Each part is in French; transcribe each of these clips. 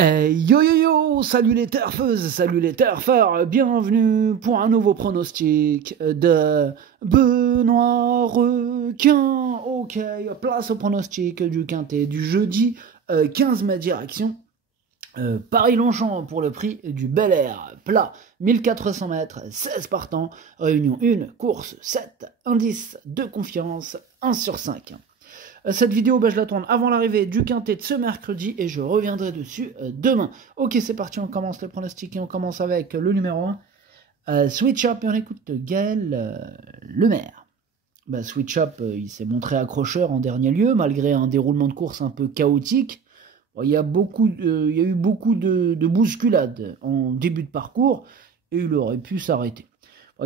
Hey yo yo yo, salut les turfeuses, salut les turfeurs, bienvenue pour un nouveau pronostic de Benoît Requin. Ok, place au pronostic du quintet du jeudi 15 mai direction. Paris-Longchamp pour le prix du Bel Air, plat 1400 mètres, 16 partants, réunion 1, course 7, indice de confiance 1 sur 5. Cette vidéo, je la tourne avant l'arrivée du quintet de ce mercredi et je reviendrai dessus demain. Ok, c'est parti, on commence les pronostics et on commence avec le numéro 1, Switch Up, et on écoute Gaël Lemaire. Switch Up, il s'est montré accrocheur en dernier lieu, malgré un déroulement de course un peu chaotique. Il y a eu beaucoup de bousculades en début de parcours et il aurait pu s'arrêter.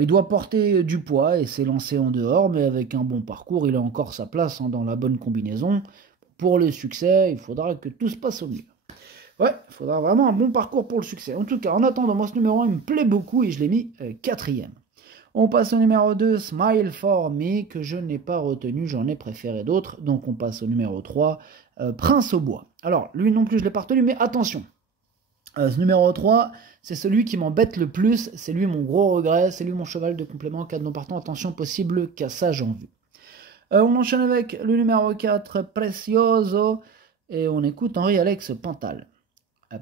Il doit porter du poids et s'élancer en dehors, mais avec un bon parcours, il a encore sa place dans la bonne combinaison. Pour le succès, il faudra que tout se passe au mieux. Ouais, il faudra vraiment un bon parcours pour le succès. En tout cas, en attendant, moi ce numéro 1, il me plaît beaucoup et je l'ai mis 4e. On passe au numéro 2, Smile for Me, que je n'ai pas retenu, j'en ai préféré d'autres. Donc on passe au numéro 3, Prince au Bois. Alors, lui non plus, je ne l'ai pas retenu, mais attention. Ce numéro 3, c'est celui qui m'embête le plus, c'est lui mon gros regret, c'est lui mon cheval de complément, cas de non partant, attention, possible cassage en vue. On enchaîne avec le numéro 4, Precioso, et on écoute Henri-Alex Pantal.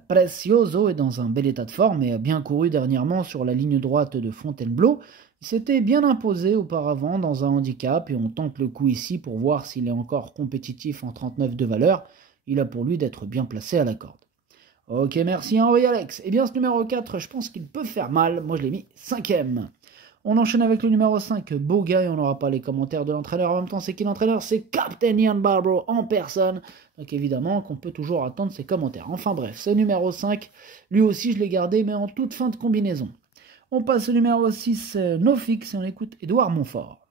Precioso est dans un bel état de forme et a bien couru dernièrement sur la ligne droite de Fontainebleau. Il s'était bien imposé auparavant dans un handicap et on tente le coup ici pour voir s'il est encore compétitif en 39 de valeur. Il a pour lui d'être bien placé à la corde. Ok, merci Henri-Alex. Eh bien, ce numéro 4, je pense qu'il peut faire mal. Moi, je l'ai mis 5e. On enchaîne avec le numéro 5, Boga, et on n'aura pas les commentaires de l'entraîneur. En même temps, c'est qui l'entraîneur? C'est Captain Ian Barbro en personne. Donc évidemment qu'on peut toujours attendre ses commentaires. Enfin bref, ce numéro 5, lui aussi, je l'ai gardé, mais en toute fin de combinaison. On passe au numéro 6, NoFix, et on écoute Édouard Montfort.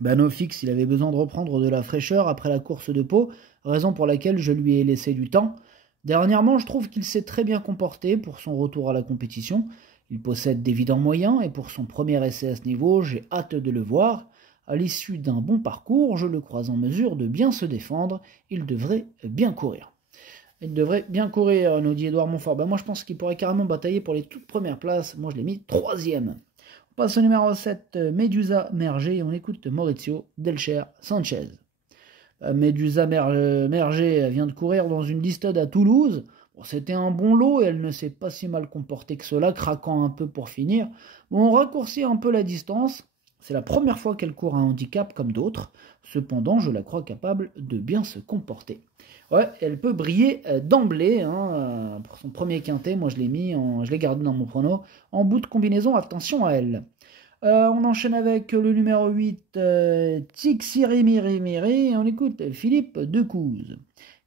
NoFix, il avait besoin de reprendre de la fraîcheur après la course de Pau, raison pour laquelle je lui ai laissé du temps. Dernièrement, je trouve qu'il s'est très bien comporté pour son retour à la compétition. Il possède d'évidents moyens et pour son premier essai à ce niveau, j'ai hâte de le voir. À l'issue d'un bon parcours, je le crois en mesure de bien se défendre. Il devrait bien courir. Il devrait bien courir, nous dit Édouard Montfort. Moi, je pense qu'il pourrait carrément batailler pour les toutes premières places. Moi, je l'ai mis 3e. On passe au numéro 7, Medusa Merger, et on écoute Maurizio Delcher Sanchez. Medusa Merger vient de courir dans une listade à Toulouse. C'était un bon lot et elle ne s'est pas si mal comportée que cela, craquant un peu pour finir. On raccourcit un peu la distance. C'est la première fois qu'elle court un handicap comme d'autres. Cependant, je la crois capable de bien se comporter. Ouais, elle peut briller d'emblée pour son premier quintet. Moi, je l'ai gardé dans mon prono. En bout de combinaison, attention à elle. On enchaîne avec le numéro 8, Tixirimiri, et on écoute Philippe Decouze.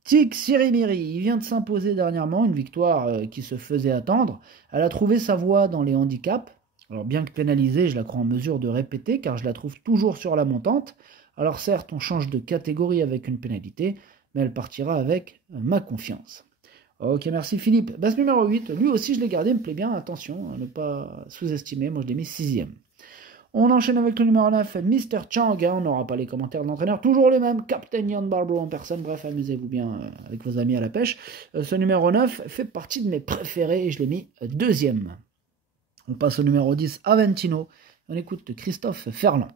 Tixirimiri, il vient de s'imposer dernièrement, une victoire qui se faisait attendre. Elle a trouvé sa voie dans les handicaps. Alors bien que pénalisée, je la crois en mesure de répéter, car je la trouve toujours sur la montante. Alors certes, on change de catégorie avec une pénalité, mais elle partira avec ma confiance. Ok, merci Philippe. Ce numéro 8, lui aussi je l'ai gardé, il me plaît bien, attention, à ne pas sous-estimer, moi je l'ai mis 6e. On enchaîne avec le numéro 9, Mr. Chang, on n'aura pas les commentaires de l'entraîneur, toujours le même, Captain Ian Barbro en personne, bref, amusez-vous bien avec vos amis à la pêche. Ce numéro 9 fait partie de mes préférés et je l'ai mis 2e. On passe au numéro 10, Aventino, on écoute Christophe Ferland.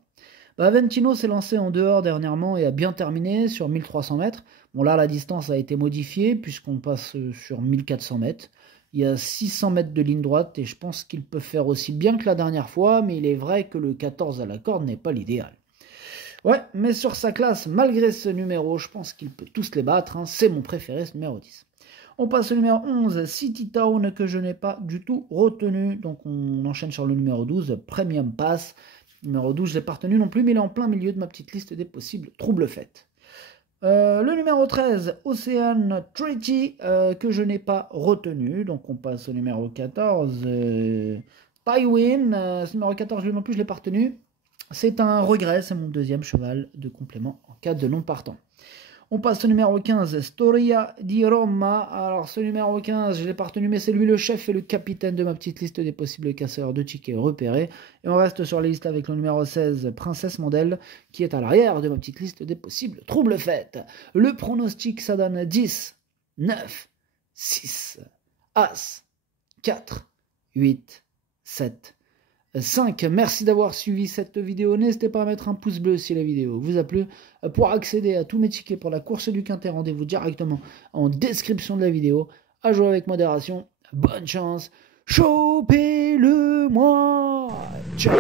Aventino s'est lancé en dehors dernièrement et a bien terminé sur 1300 mètres. Bon là, la distance a été modifiée puisqu'on passe sur 1400 mètres. Il y a 600 mètres de ligne droite et je pense qu'il peut faire aussi bien que la dernière fois, mais il est vrai que le 14 à la corde n'est pas l'idéal. Ouais, mais sur sa classe, malgré ce numéro, je pense qu'il peut tous les battre. C'est mon préféré, ce numéro 10. On passe au numéro 11, City Town, que je n'ai pas du tout retenu. Donc on enchaîne sur le numéro 12, Premium Pass. Numéro 12, je ne l'ai pas retenu non plus, mais il est en plein milieu de ma petite liste des possibles troubles faits. Le numéro 13, Ocean Treaty, que je n'ai pas retenu. Donc on passe au numéro 14, Tywin. Ce numéro 14, lui non plus, je ne l'ai pas retenu. C'est un regret, c'est mon 2e cheval de complément en cas de non partant. On passe au numéro 15, Storia di Roma. Alors ce numéro 15, je ne l'ai pas retenu, mais c'est lui le chef et le capitaine de ma petite liste des possibles casseurs de tickets repérés. Et on reste sur la liste avec le numéro 16, Princesse Mandel, qui est à l'arrière de ma petite liste des possibles troubles faits. Le pronostic, ça donne 10, 9, 6, As, 4, 8, 7, 5. Merci d'avoir suivi cette vidéo. N'hésitez pas à mettre un pouce bleu si la vidéo vous a plu. Pour accéder à tous mes tickets pour la course du Quintet, rendez-vous directement en description de la vidéo. À jouer avec modération. Bonne chance. Chopez-le-moi. Ciao.